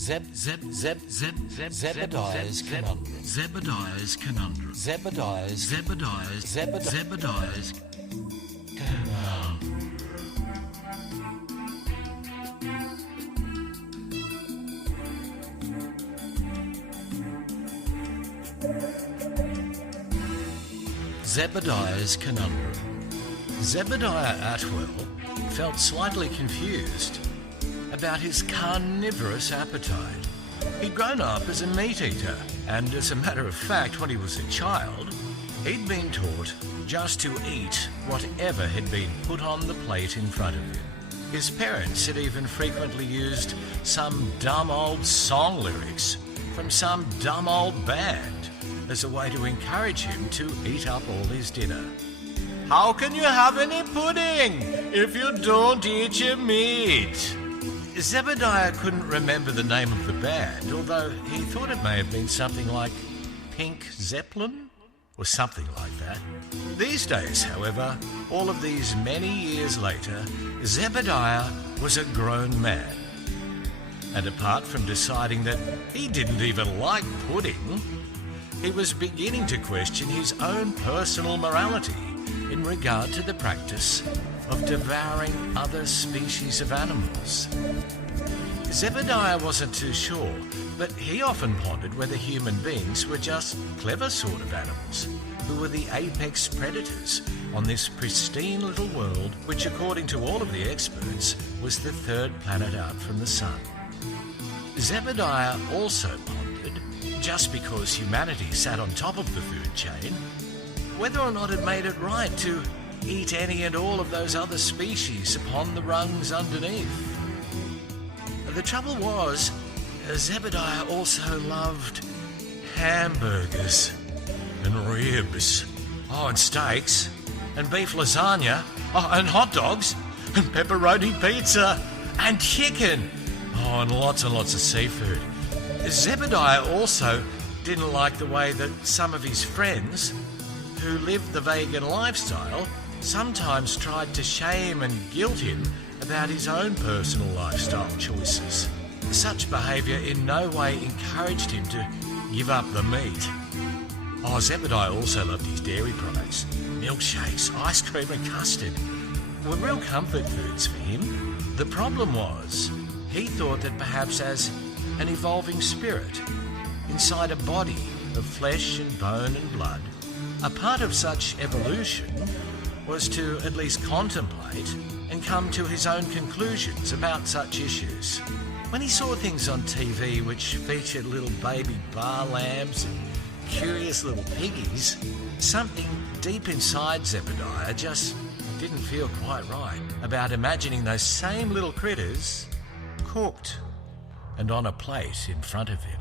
Zebidiah's Conundrum. Zebidiah's Conundrum. Zebidiah's Conundrum. Zebidiah's Conundrum. Zebidiah Atwell felt slightly confused about his carnivorous appetite. He'd grown up as a meat eater, and as a matter of fact, when he was a child, he'd been taught just to eat whatever had been put on the plate in front of him. His parents had even frequently used some dumb old song lyrics from some dumb old band as a way to encourage him to eat up all his dinner. How can you have any pudding if you don't eat your meat? Zebidiah couldn't remember the name of the band, although he thought it may have been something like Pink Zeppelin or something like that. These days, however, all of these many years later, Zebidiah was a grown man. And apart from deciding that he didn't even like pudding, he was beginning to question his own personal morality in regard to the practice of devouring other species of animals. Zebidiah wasn't too sure, but he often pondered whether human beings were just clever sort of animals who were the apex predators on this pristine little world, which according to all of the experts was the third planet out from the sun. Zebidiah also pondered, just because humanity sat on top of the food chain, whether or not it made it right to eat any and all of those other species upon the rungs underneath. The trouble was, Zebidiah also loved hamburgers and ribs, and steaks, and beef lasagna, and hot dogs, and pepperoni pizza, and chicken, and lots of seafood. Zebidiah also didn't like the way that some of his friends who lived the vegan lifestyle sometimes tried to shame and guilt him about his own personal lifestyle choices. Such behaviour in no way encouraged him to give up the meat. Zebidiah also loved his dairy products. Milkshakes, ice cream and custard were real comfort foods for him. The problem was, he thought that perhaps as an evolving spirit inside a body of flesh and bone and blood, a part of such evolution was to at least contemplate and come to his own conclusions about such issues. When he saw things on TV which featured little baby bar lambs and curious little piggies, something deep inside Zebidiah just didn't feel quite right about imagining those same little critters cooked and on a plate in front of him.